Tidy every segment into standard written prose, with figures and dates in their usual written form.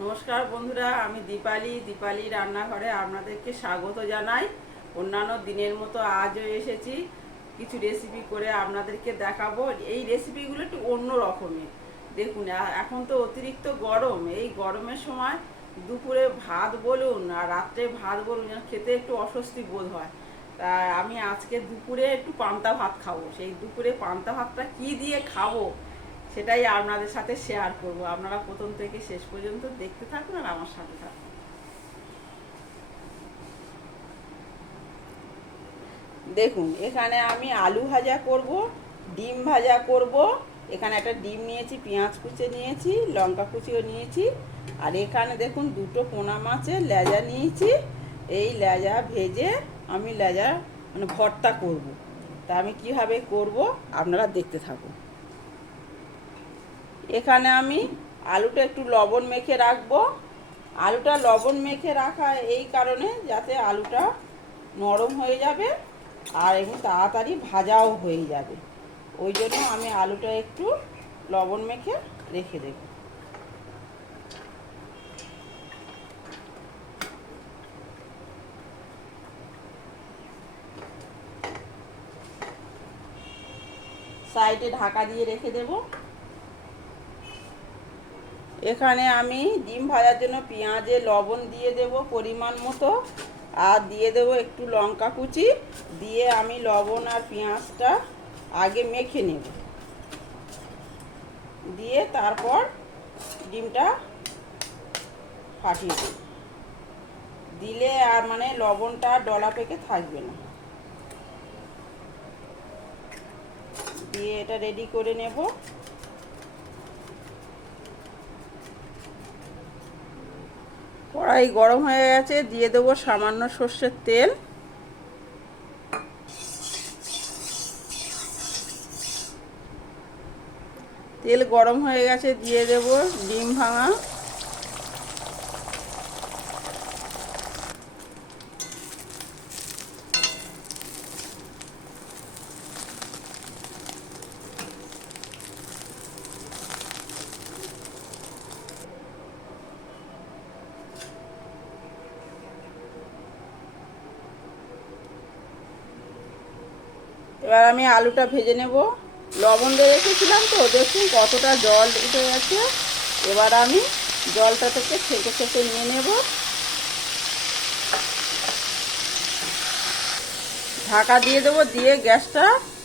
নমস্কার বন্ধুরা, আমি দীপালি রান্নাঘরে আপনাদেরকে স্বাগত জানাই। অন্যান্য দিনের মতো আজও এসেছি কিছু রেসিপি করে আপনাদেরকে দেখাবো। এই রেসিপিগুলো একটু অন্য রকমের। দেখুন, এখন তো অতিরিক্ত গরম, এই গরমের সময় দুপুরে ভাত বলুন আর রাত্রে ভাত বলুন, যেন খেতে একটু অস্বস্তি বোধ হয়। তাই আমি আজকে দুপুরে একটু পান্তা ভাত খাবো। সেই দুপুরে পান্তা ভাতটা কী দিয়ে খাবো সেটাই আপনাদের সাথে শেয়ার করব। আপনারা প্রথম থেকে শেষ পর্যন্ত দেখতে থাকুন আর আমার সাথে থাকুন। দেখুন, এখানে আমি আলু ভাজা করব, ডিম ভাজা করব। এখানে একটা ডিম নিয়েছি, পেঁয়াজ কুচি নিয়েছি, লঙ্কা কুচিও নিয়েছি। আর এখানে দেখুন দুটো পোনা মাছের লেজা নিয়েছি। এই লেজা ভেজে আমি লেজা মানে ভর্তা করব। তা আমি কিভাবে করব আপনারা দেখতে থাকুন। এখানে আমি আলুটা একটু লবণ মেখে রাখবো। আলুটা লবণ মেখে রাখা এই কারণে যাতে আলুটা নরম হয়ে যাবে আর এবং তাড়াতাড়ি ভাজাও হয়ে যাবে। ওই জন্য আমি আলুটা একটু লবণ মেখে রেখে দেব। সাইডে ঢাকা দিয়ে রেখে দেব। এখানে আমি ডিম ভাজার জন্য পেঁয়াজে লবণ দিয়ে দেব পরিমাণ মতো, আর দিয়ে দেব একটু লঙ্কা কুচি। দিয়ে আমি লবণ আর পেঁয়াজটা আগে মেখে নেব, দিয়ে তারপর ডিমটা ফাটিয়ে দেব। দিলে আর মানে লবণটা ডলা পেকে থাকবে না। দিয়ে এটা রেডি করে নেব। কড়াই গরম হয়ে গেছে, দিয়ে দেবো সামান্য সর্ষের তেল। তেল গরম হয়ে গেছে, দিয়ে দেব ডিম ভাঙা। এবার আমি আলুটা ভেজে নেব। লবণ দিয়ে রেখেছিলাম তো, দেখুন কতটা জল উঠে গেছে। এবার আমি জলটা থেকে ছেঁকে ছেঁকে নিয়ে নেব। ঢাকা দিয়ে দেবো, দিয়ে গ্যাসটা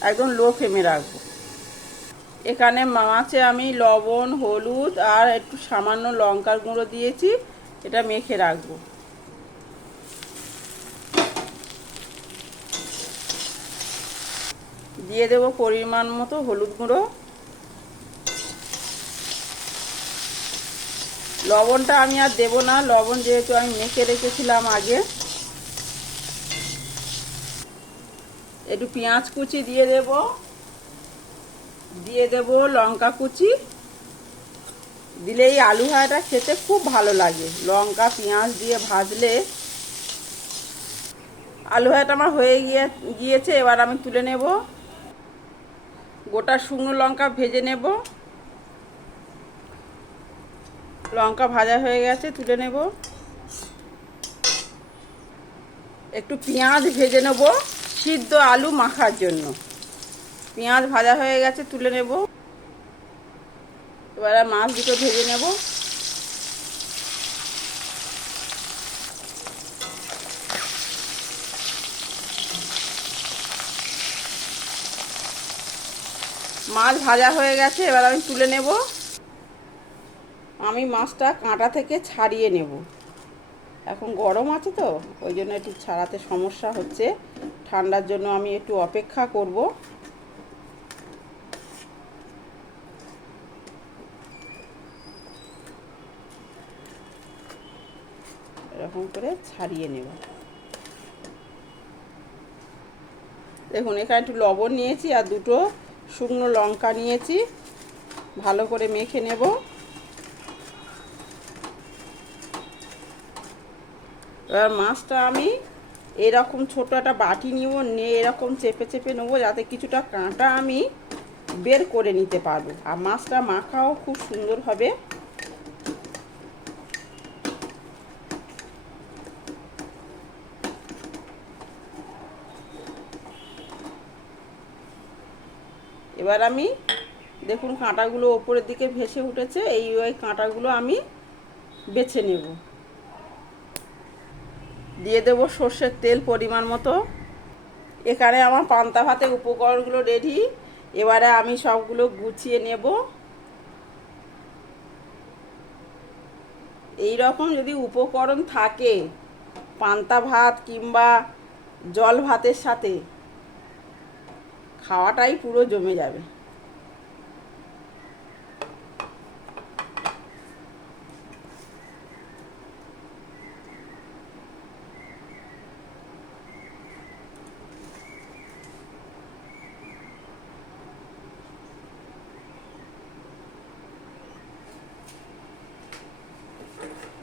একদম লো ফ্লেমে রাখবো। এখানে মাছে আমি লবণ, হলুদ আর একটু সামান্য লঙ্কার গুঁড়ো দিয়েছি। এটা মেখে রাখবো। দিয়ে দেব পরিমাণ মতো হলুদ গুঁড়ো। লবণটা আমি আর দেবো না, লবণ যেহেতু আমি মেখে রেখেছিলাম আগে। একটু পেঁয়াজ কুচি দিয়ে দেব, দিয়ে দেব লঙ্কা কুচি। দিলে এই আলু ভাজাটা খেতে খুব ভালো লাগে লঙ্কা পেঁয়াজ দিয়ে ভাজলে। আলু ভাজাটা আমার হয়ে গিয়েছে, এবার আমি তুলে নেব। গোটা শুকনো লঙ্কা ভেজে নেব। লঙ্কা ভাজা হয়ে গেছে, তুলে নেব। একটু পেঁয়াজ ভেজে নেব সিদ্ধ আলু মাখার জন্য। পেঁয়াজ ভাজা হয়ে গেছে, তুলে নেব। এবার মাছ দুটো ভেজে নেব। মাছ ভাজা হয়ে গেছে, এবার আমি তুলে নেব। আমি মাছটা কাঁটা থেকে ছাড়িয়ে নেব। এখন গরম আছে তো, ওই জন্য একটু ছাড়াতে সমস্যা হচ্ছে। ঠান্ডার জন্য আমি একটু অপেক্ষা করব। এরকম করে ছাড়িয়ে নেব। দেখুন, এখানে একটু লবণ নিয়েছি আর দুটো শুকনো লঙ্কা নিয়েছি। ভালো করে মেখে নেব। এবার মাছটা আমি এরকম ছোটো একটা বাটি নিব, নিয়ে এরকম চেপে চেপে নেবো যাতে কিছুটা কাঁটা আমি বের করে নিতে পারবো। আর মাছটা মাখাও খুব সুন্দর হবে। এবার আমি দেখুন কাঁটাগুলো ওপরের দিকে ভেসে উঠেছে, ওই কাঁটাগুলো আমি বেছে নেব। দিয়ে দেবো সর্ষের তেল পরিমাণ মতো। এখানে আমার পান্তা ভাতের উপকরণগুলো রেডি। এবারে আমি সবগুলো গুছিয়ে নেব। এই রকম যদি উপকরণ থাকে পান্তা ভাত কিংবা জল ভাতের সাথে, খাওয়াটাই পুরো জমে যাবে।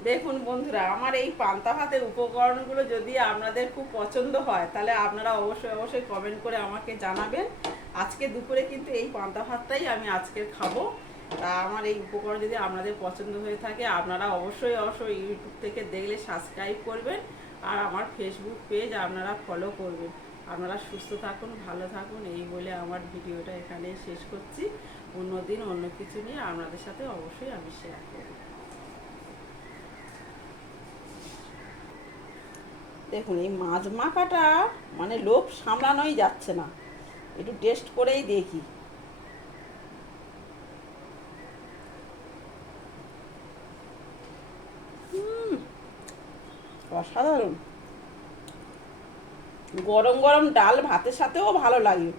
দেখুন বন্ধুরা, আমার এই পান্তা ভাতের উপকরণগুলো যদি আপনাদের খুব পছন্দ হয় তাহলে আপনারা অবশ্যই কমেন্ট করে আমাকে জানাবেন। আজকে দুপুরে কিন্তু এই পান্তা ভাতটাই আমি আজকের খাবো। তা আমার এই উপকরণ যদি আপনাদের পছন্দ হয়ে থাকে আপনারা অবশ্যই ইউটিউব থেকে দেখলে সাবস্ক্রাইব করবেন, আর আমার ফেসবুক পেজ আপনারা ফলো করবেন। আপনারা সুস্থ থাকুন, ভালো থাকুন, এই বলে আমার ভিডিওটা এখানেই শেষ করছি। অন্যদিন অন্য কিছু নিয়ে আপনাদের সাথে অবশ্যই আমি শেয়ার করব। দেখুন এই মাছ মাখাটা মানে লোভ সামলানোই যাচ্ছে না, একটু টেস্ট করেই দেখি। অসাধারণ। গরম গরম ডাল ভাতের সাথেও ভালো লাগে।